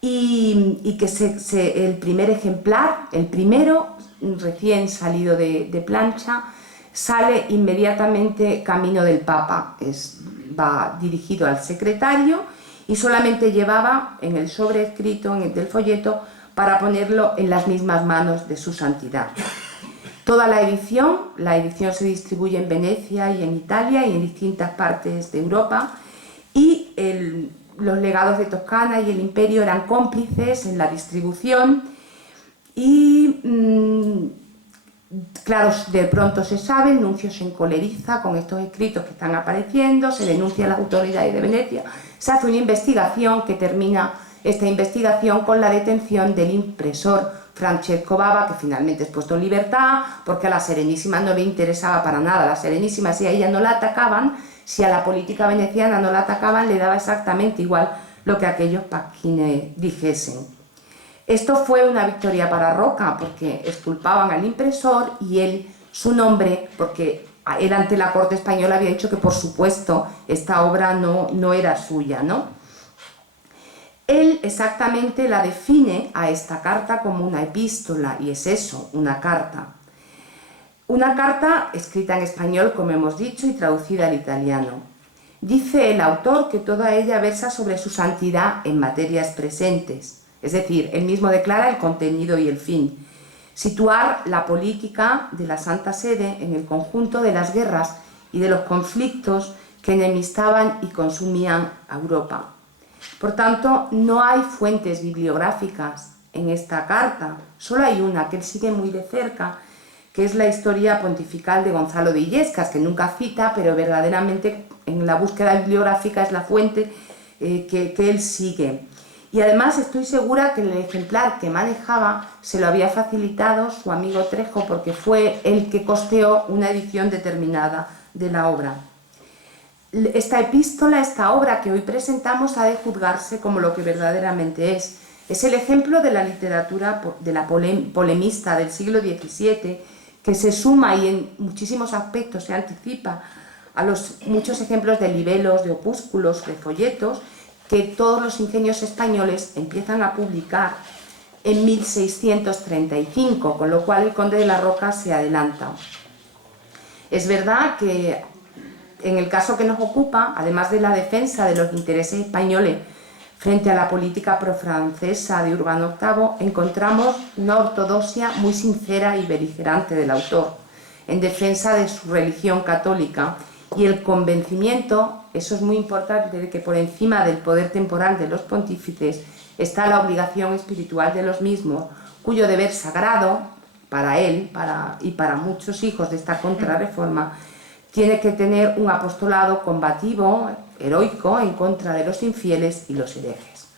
y que el primer ejemplar, el primero recién salido de plancha, sale inmediatamente camino del Papa, va dirigido al secretario y solamente llevaba en el sobrescrito del folleto para ponerlo en las mismas manos de su santidad. Toda la edición se distribuye en Venecia y en Italia y en distintas partes de Europa, y los legados de Toscana y el Imperio eran cómplices en la distribución y claro, de pronto se sabe, el nuncio se encoleriza con estos escritos que están apareciendo, se denuncia a las autoridades de Venecia, se hace una investigación que termina esta investigación con la detención del impresor Francesco Bava, que finalmente es puesto en libertad, porque a la Serenísima no le interesaba para nada. La Serenísima, si a ella no la atacaban, si a la política veneciana no la atacaban, le daba exactamente igual lo que aquellos pasquines dijesen. Esto fue una victoria para Roca, porque exculpaban al impresor y él, su nombre, porque él ante la corte española había dicho que por supuesto esta obra no era suya, ¿no? Él exactamente la define a esta carta como una epístola, y es eso, una carta. Una carta escrita en español, como hemos dicho, y traducida al italiano. Dice el autor que toda ella versa sobre su santidad en materias presentes, es decir, él mismo declara el contenido y el fin. Situar la política de la Santa Sede en el conjunto de las guerras y de los conflictos que enemistaban y consumían a Europa. Por tanto, no hay fuentes bibliográficas en esta carta, solo hay una que él sigue muy de cerca, que es la historia pontifical de Gonzalo de Illescas, que nunca cita, pero verdaderamente en la búsqueda bibliográfica es la fuente que él sigue. Y además estoy segura que el ejemplar que manejaba se lo había facilitado su amigo Trejo, porque fue el que costeó una edición determinada de la obra. Esta epístola, esta obra que hoy presentamos, ha de juzgarse como lo que verdaderamente es. Es el ejemplo de la literatura de la polemista del siglo XVII, que se suma y en muchísimos aspectos se anticipa a los muchos ejemplos de libelos, de opúsculos, de folletos, que todos los ingenios españoles empiezan a publicar en 1635, con lo cual el conde de la Roca se adelanta. Es verdad que en el caso que nos ocupa, además de la defensa de los intereses españoles frente a la política profrancesa de Urbano VIII, encontramos una ortodoxia muy sincera y beligerante del autor, en defensa de su religión católica, y el convencimiento, eso es muy importante, de que por encima del poder temporal de los pontífices está la obligación espiritual de los mismos, cuyo deber sagrado, para él y para muchos hijos de esta contrarreforma, tiene que tener un apostolado combativo, heroico, en contra de los infieles y los herejes.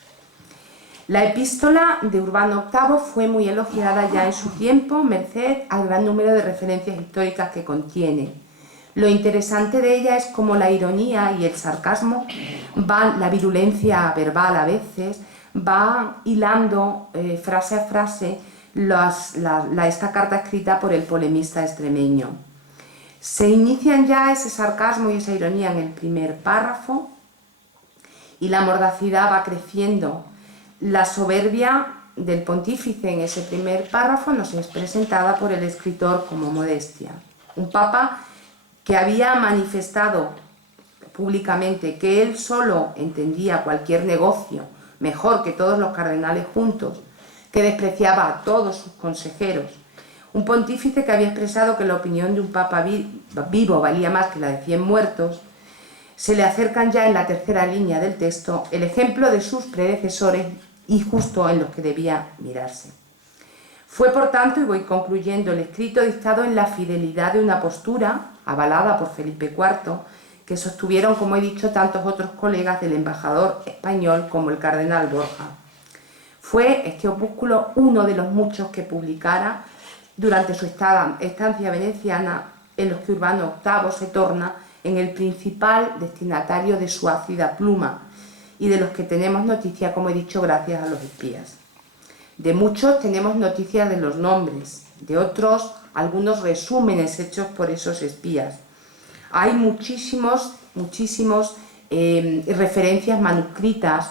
La epístola de Urbano VIII fue muy elogiada ya en su tiempo, merced al gran número de referencias históricas que contiene. Lo interesante de ella es cómo la ironía y el sarcasmo la virulencia verbal a veces, va hilando frase a frase esta carta escrita por el polemista extremeño. Se inician ya ese sarcasmo y esa ironía en el primer párrafo y la mordacidad va creciendo. La soberbia del pontífice en ese primer párrafo nos es presentada por el escritor como modestia. Un papa que había manifestado públicamente que él solo entendía cualquier negocio mejor que todos los cardenales juntos, que despreciaba a todos sus consejeros. Un pontífice que había expresado que la opinión de un papa vivo valía más que la de 100 muertos. Se le acercan ya en la tercera línea del texto el ejemplo de sus predecesores y justo en los que debía mirarse. Fue, por tanto, y voy concluyendo, el escrito dictado en la fidelidad de una postura, avalada por Felipe IV, que sostuvieron, como he dicho, tantos otros colegas del embajador español como el cardenal Borja. Fue este opúsculo uno de los muchos que publicara durante su estancia veneciana, en los que Urbano VIII se torna en el principal destinatario de su ácida pluma y de los que tenemos noticia, como he dicho, gracias a los espías. De muchos tenemos noticias de los nombres, de otros algunos resúmenes hechos por esos espías. Hay muchísimas referencias manuscritas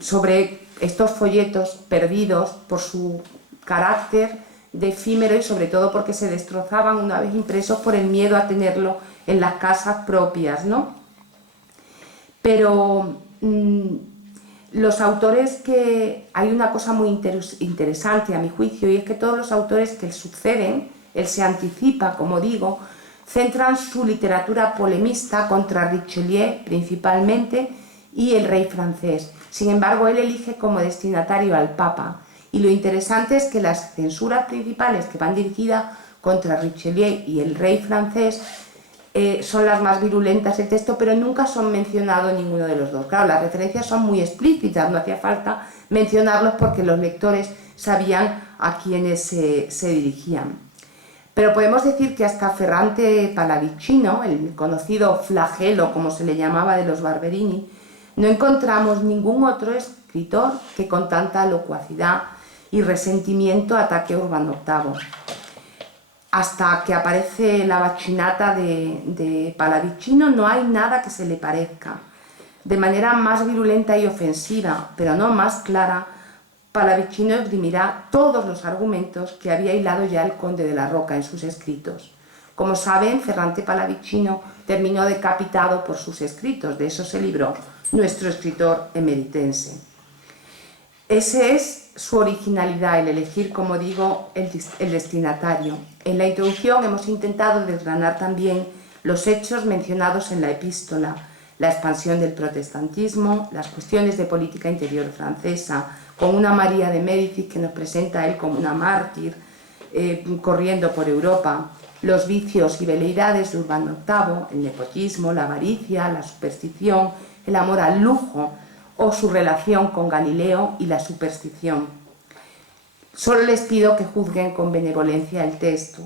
sobre estos folletos perdidos por su carácter de efímero y sobre todo porque se destrozaban una vez impresos por el miedo a tenerlo en las casas propias, ¿no? Pero los autores que... Hay una cosa muy interesante a mi juicio, y es que todos los autores que suceden, él se anticipa, como digo, centran su literatura polemista contra Richelieu principalmente y el rey francés. Sin embargo, él elige como destinatario al Papa. Y lo interesante es que las censuras principales que van dirigidas contra Richelieu y el rey francés son las más virulentas del texto, pero nunca son mencionados ninguno de los dos. Claro, las referencias son muy explícitas, no hacía falta mencionarlos porque los lectores sabían a quiénes se dirigían. Pero podemos decir que hasta Ferrante Pallavicino, el conocido flagelo, como se le llamaba, de los Barberini, no encontramos ningún otro escritor que con tanta locuacidad y resentimiento ataque a Urbano VIII. Hasta que aparece la Baccinata de Pallavicino no hay nada que se le parezca. De manera más virulenta y ofensiva, pero no más clara, Pallavicino esgrimirá todos los argumentos que había hilado ya el conde de la Roca en sus escritos. Como saben, Ferrante Pallavicino terminó decapitado por sus escritos, de eso se libró nuestro escritor emeritense. Esa es su originalidad, el elegir, como digo, el destinatario. En la introducción hemos intentado desgranar también los hechos mencionados en la epístola, la expansión del protestantismo, las cuestiones de política interior francesa, con una María de Médicis que nos presenta a él como una mártir, corriendo por Europa, los vicios y veleidades de Urbano VIII, el nepotismo, la avaricia, la superstición, el amor al lujo, o su relación con Galileo y la superstición. Solo les pido que juzguen con benevolencia el texto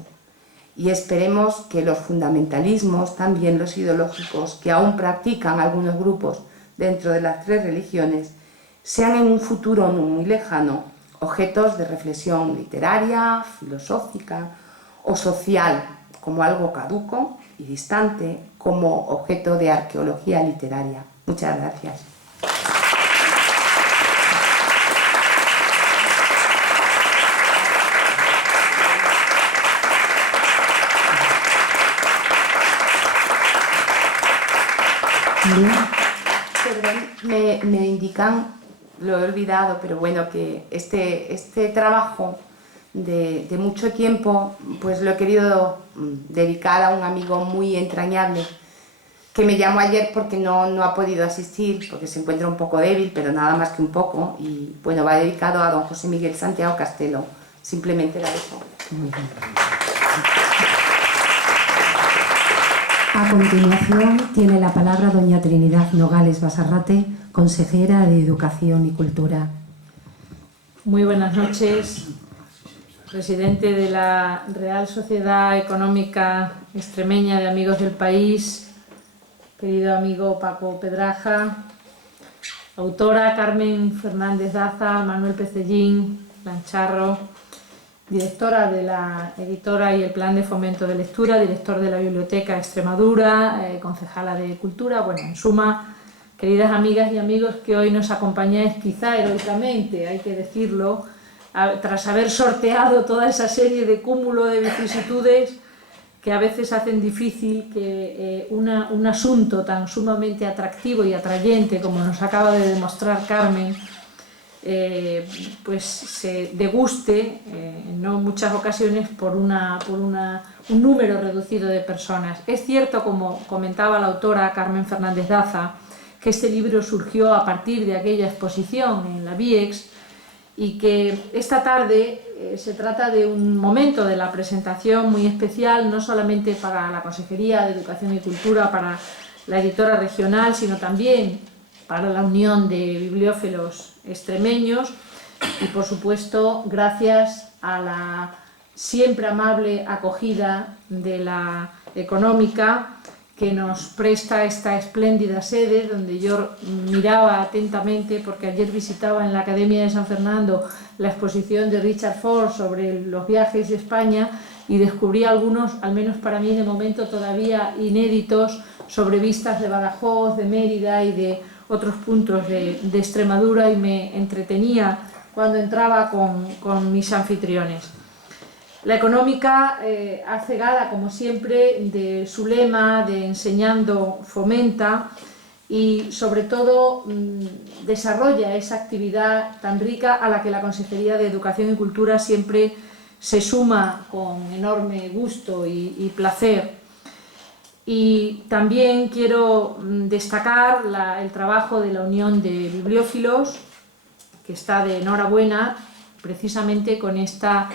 y esperemos que los fundamentalismos, también los ideológicos, que aún practican algunos grupos dentro de las tres religiones, sean en un futuro no muy lejano objetos de reflexión literaria, filosófica o social, como algo caduco y distante, como objeto de arqueología literaria. Muchas gracias. Perdón, me indican, lo he olvidado, pero bueno, que este trabajo de mucho tiempo, pues lo he querido dedicar a un amigo muy entrañable que me llamó ayer porque no ha podido asistir, porque se encuentra un poco débil, pero nada más que un poco, y bueno, va dedicado a don José Miguel Santiago Castelo. Simplemente era eso. A continuación tiene la palabra doña Trinidad Nogales Basarrate, consejera de Educación y Cultura. Muy buenas noches, presidente de la Real Sociedad Económica Extremeña de Amigos del País, querido amigo Paco Pedraja, autora Carmen Fernández Daza, Manuel Pecellín, Lancharro, directora de la editora y el Plan de Fomento de Lectura, director de la Biblioteca Extremadura, concejala de Cultura. Bueno, en suma, queridas amigas y amigos que hoy nos acompañáis quizá heroicamente, hay que decirlo, tras haber sorteado toda esa serie de cúmulo de vicisitudes que a veces hacen difícil que un asunto tan sumamente atractivo y atrayente como nos acaba de demostrar Carmen, pues se deguste en no muchas ocasiones por un número reducido de personas. Es cierto, como comentaba la autora Carmen Fernández Daza, que este libro surgió a partir de aquella exposición en la BIEX y que esta tarde se trata de un momento de la presentación muy especial, no solamente para la Consejería de Educación y Cultura, para la editora regional, sino también para la Unión de Bibliófilos Extremeños y, por supuesto, gracias a la siempre amable acogida de la Económica, que nos presta esta espléndida sede, donde yo miraba atentamente, porque ayer visitaba en la Academia de San Fernando la exposición de Richard Ford sobre los viajes de España y descubrí algunos, al menos para mí de momento todavía inéditos, sobre vistas de Badajoz, de Mérida y de otros puntos de Extremadura, y me entretenía cuando entraba con mis anfitriones. La Económica hace gala, como siempre, de su lema de enseñando fomenta y, sobre todo, desarrolla esa actividad tan rica a la que la Consejería de Educación y Cultura siempre se suma con enorme gusto y placer. Y también quiero destacar el trabajo de la Unión de Bibliófilos, que está de enhorabuena, precisamente con esta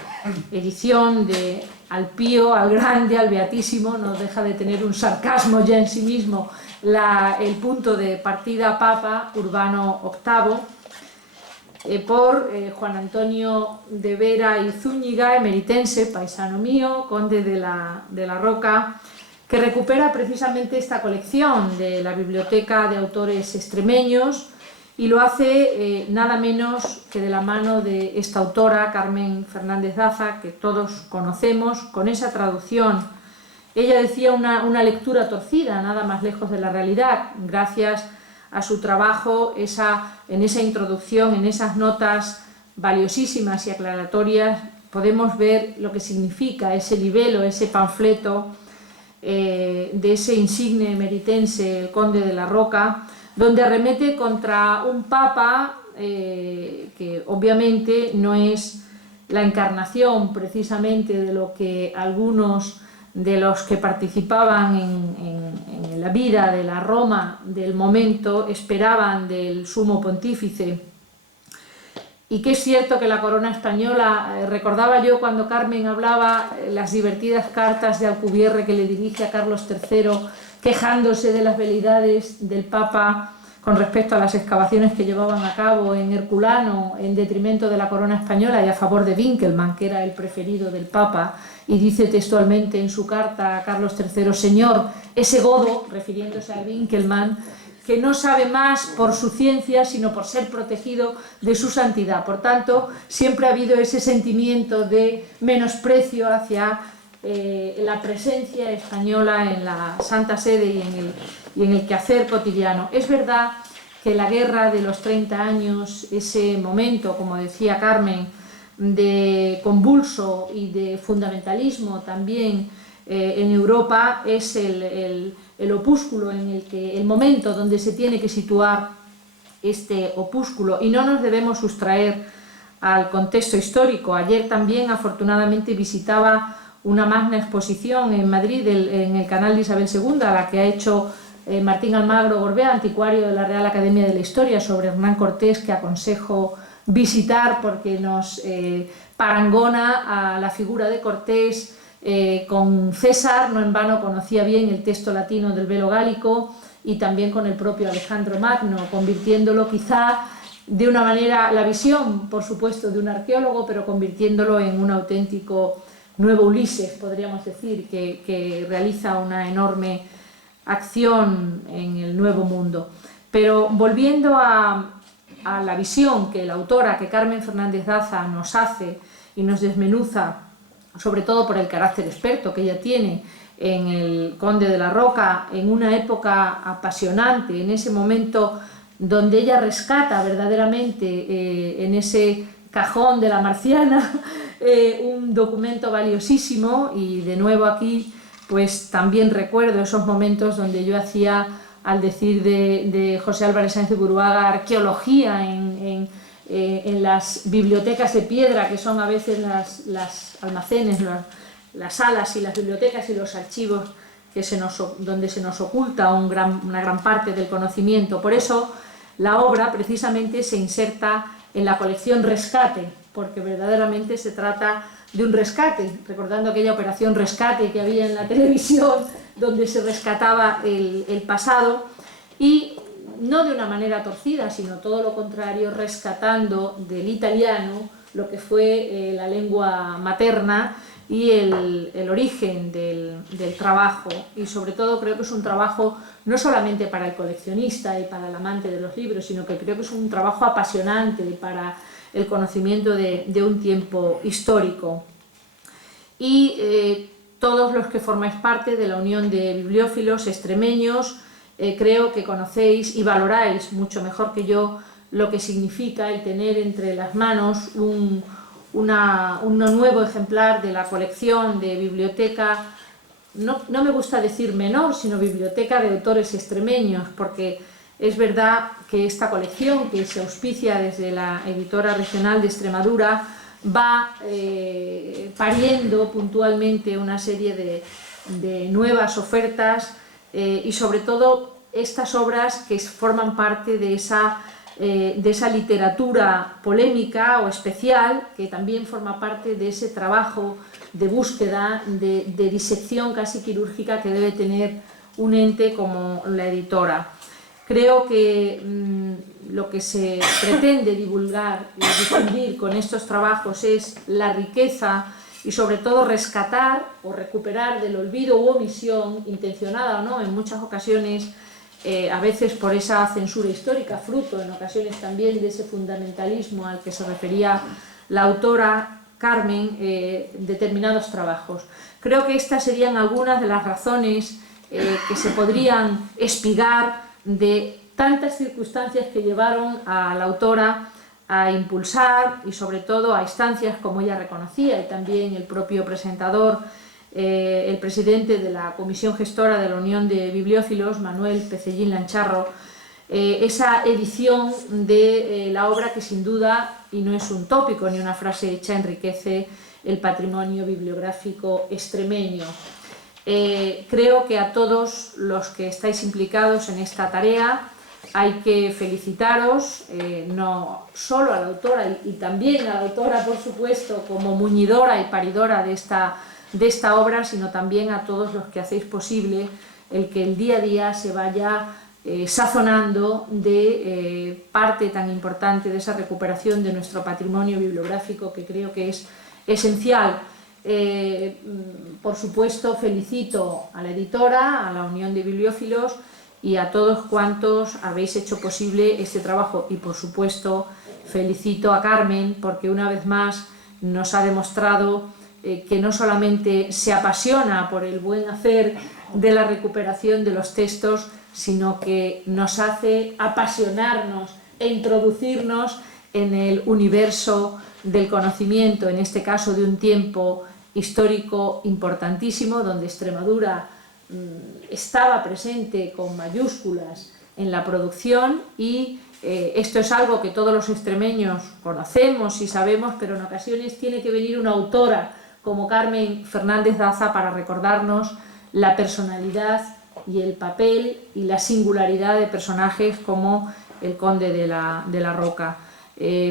edición de Al Pío, al Grande, al Beatísimo. No deja de tener un sarcasmo ya en sí mismo el punto de partida Papa Urbano VIII, por Juan Antonio de Vera y Zúñiga, emeritense, paisano mío, conde de la Roca, que recupera precisamente esta colección de la Biblioteca de Autores Extremeños, y lo hace nada menos que de la mano de esta autora, Carmen Fernández Daza, que todos conocemos, con esa traducción. Ella decía una lectura torcida, nada más lejos de la realidad, gracias a su trabajo en esa introducción, en esas notas valiosísimas y aclaratorias, podemos ver lo que significa ese libelo, ese panfleto de ese insigne emeritense, el conde de la Roca, donde arremete contra un papa que obviamente no es la encarnación precisamente de lo que algunos de los que participaban en la vida de la Roma del momento esperaban del sumo pontífice. Y que es cierto que la corona española, recordaba yo cuando Carmen hablaba las divertidas cartas de Alcubierre que le dirige a Carlos III, quejándose de las veleidades del Papa con respecto a las excavaciones que llevaban a cabo en Herculano en detrimento de la corona española y a favor de Winkelmann, que era el preferido del Papa, y dice textualmente en su carta a Carlos III: Señor, ese godo, refiriéndose a Winkelmann, que no sabe más por su ciencia, sino por ser protegido de su santidad. Por tanto, siempre ha habido ese sentimiento de menosprecio hacia la presencia española en la Santa Sede y en el quehacer cotidiano. Es verdad que la guerra de los 30 años, ese momento, como decía Carmen, de convulso y de fundamentalismo también en Europa, es el opúsculo el momento donde se tiene que situar este opúsculo, y no nos debemos sustraer al contexto histórico. Ayer también, afortunadamente, visitaba una magna exposición en Madrid en el canal de Isabel II, a la que ha hecho Martín Almagro Gorbea, anticuario de la Real Academia de la Historia, sobre Hernán Cortés, que aconsejo visitar porque nos parangona a la figura de Cortés con César. No en vano conocía bien el texto latino del Velo Gálico, y también con el propio Alejandro Magno, convirtiéndolo quizá de una manera, la visión por supuesto de un arqueólogo, pero convirtiéndolo en un auténtico nuevo Ulises, podríamos decir, que realiza una enorme acción en el Nuevo Mundo. Pero volviendo a la visión que la autora, que Carmen Fernández Daza, nos hace y nos desmenuza, sobre todo por el carácter experto que ella tiene en el Conde de la Roca, en una época apasionante, en ese momento donde ella rescata verdaderamente en ese cajón de la Marciana un documento valiosísimo. Y de nuevo aquí pues también recuerdo esos momentos donde yo hacía, al decir de José Álvarez Sáenz de Buruaga, arqueología en las bibliotecas de piedra, que son a veces las almacenes, las salas y las bibliotecas y los archivos donde se nos oculta una gran parte del conocimiento. Por eso la obra precisamente se inserta en la colección Rescate, porque verdaderamente se trata de un rescate, recordando aquella operación Rescate que había en la televisión, donde se rescataba el pasado, y no de una manera torcida, sino todo lo contrario, rescatando del italiano lo que fue la lengua materna y el origen del trabajo. Y sobre todo creo que es un trabajo no solamente para el coleccionista y para el amante de los libros, sino que creo que es un trabajo apasionante para el conocimiento de un tiempo histórico. Y todos los que formáis parte de la Unión de Bibliófilos Extremeños, creo que conocéis y valoráis mucho mejor que yo lo que significa el tener entre las manos un un nuevo ejemplar de la colección de biblioteca, no me gusta decir menor, sino biblioteca de autores extremeños, porque es verdad que esta colección, que se auspicia desde la Editora Regional de Extremadura, va pariendo puntualmente una serie de nuevas ofertas y sobre todo estas obras que forman parte de esa literatura polémica o especial, que también forma parte de ese trabajo de búsqueda, de disección casi quirúrgica que debe tener un ente como la editora. Creo que lo que se pretende divulgar y difundir con estos trabajos es la riqueza y sobre todo rescatar o recuperar del olvido u omisión, intencionada o no, en muchas ocasiones, a veces por esa censura histórica, fruto en ocasiones también de ese fundamentalismo al que se refería la autora Carmen, determinados trabajos. Creo que estas serían algunas de las razones que se podrían espigar de tantas circunstancias que llevaron a la autora a impulsar y sobre todo a instancias, como ella reconocía, y también el propio presentador, el presidente de la Comisión Gestora de la Unión de Bibliófilos, Manuel Pecellín Lancharro, esa edición de la obra que sin duda, y no es un tópico ni una frase hecha, enriquece el patrimonio bibliográfico extremeño. Creo que a todos los que estáis implicados en esta tarea hay que felicitaros, no solo a la autora y también a la autora, por supuesto, como muñidora y paridora de esta obra, sino también a todos los que hacéis posible el que el día a día se vaya sazonando de parte tan importante de esa recuperación de nuestro patrimonio bibliográfico, que creo que es esencial. Por supuesto, felicito a la editora, a la Unión de Bibliófilos y a todos cuantos habéis hecho posible este trabajo, y por supuesto felicito a Carmen, porque una vez más nos ha demostrado que no solamente se apasiona por el buen hacer de la recuperación de los textos, sino que nos hace apasionarnos e introducirnos en el universo del conocimiento, en este caso de un tiempo histórico importantísimo, donde Extremadura estaba presente con mayúsculas en la producción, y esto es algo que todos los extremeños conocemos y sabemos, pero en ocasiones tiene que venir una autora como Carmen Fernández Daza para recordarnos la personalidad y el papel y la singularidad de personajes como el Conde de la Roca.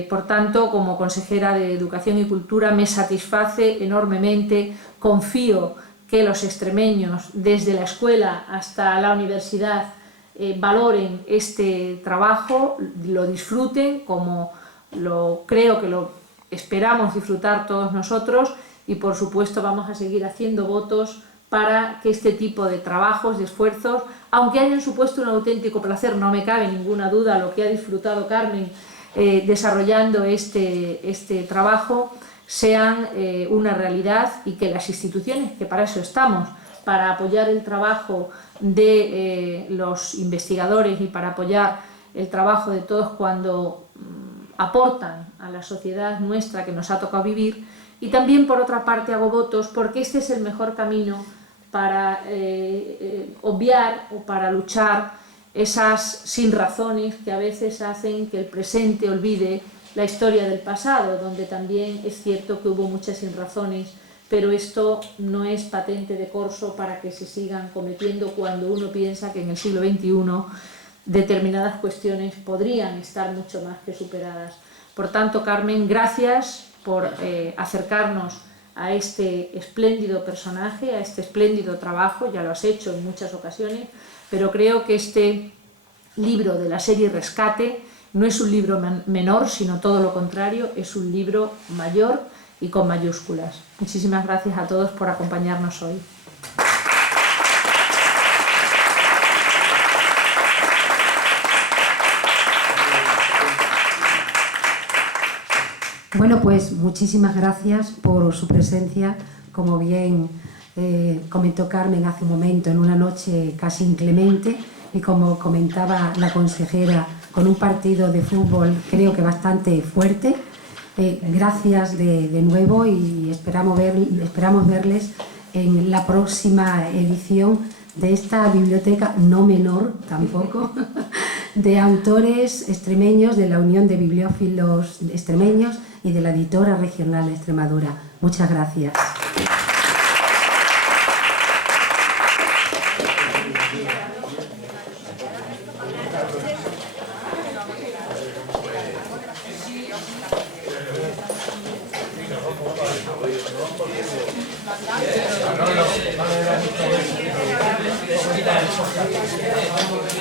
Por tanto, como consejera de Educación y Cultura, me satisface enormemente, confío que los extremeños, desde la escuela hasta la universidad, valoren este trabajo, lo disfruten como creo que lo esperamos disfrutar todos nosotros, y por supuesto vamos a seguir haciendo votos para que este tipo de trabajos, de esfuerzos, aunque hayan supuesto un auténtico placer, no me cabe ninguna duda lo que ha disfrutado Carmen desarrollando este trabajo, sean una realidad, y que las instituciones, que para eso estamos, para apoyar el trabajo de los investigadores y para apoyar el trabajo de todos cuando aportan a la sociedad nuestra que nos ha tocado vivir. Y también, por otra parte, hago votos porque este es el mejor camino para obviar o para luchar esas sinrazones que a veces hacen que el presente olvide la historia del pasado, donde también es cierto que hubo muchas sinrazones, pero esto no es patente de corso para que se sigan cometiendo cuando uno piensa que en el siglo XXI determinadas cuestiones podrían estar mucho más que superadas. Por tanto, Carmen, gracias por acercarnos a este espléndido personaje, a este espléndido trabajo, ya lo has hecho en muchas ocasiones, pero creo que este libro de la serie Rescate no es un libro menor, sino todo lo contrario, es un libro mayor y con mayúsculas. Muchísimas gracias a todos por acompañarnos hoy. Bueno, pues muchísimas gracias por su presencia. Como bien comentó Carmen hace un momento, en una noche casi inclemente, y como comentaba la consejera, con un partido de fútbol creo que bastante fuerte, Gracias de nuevo y esperamos verles en la próxima edición de esta biblioteca no menor tampoco, de autores extremeños de la Unión de Bibliófilos Extremeños y de la Editora Regional de Extremadura. Muchas gracias. No.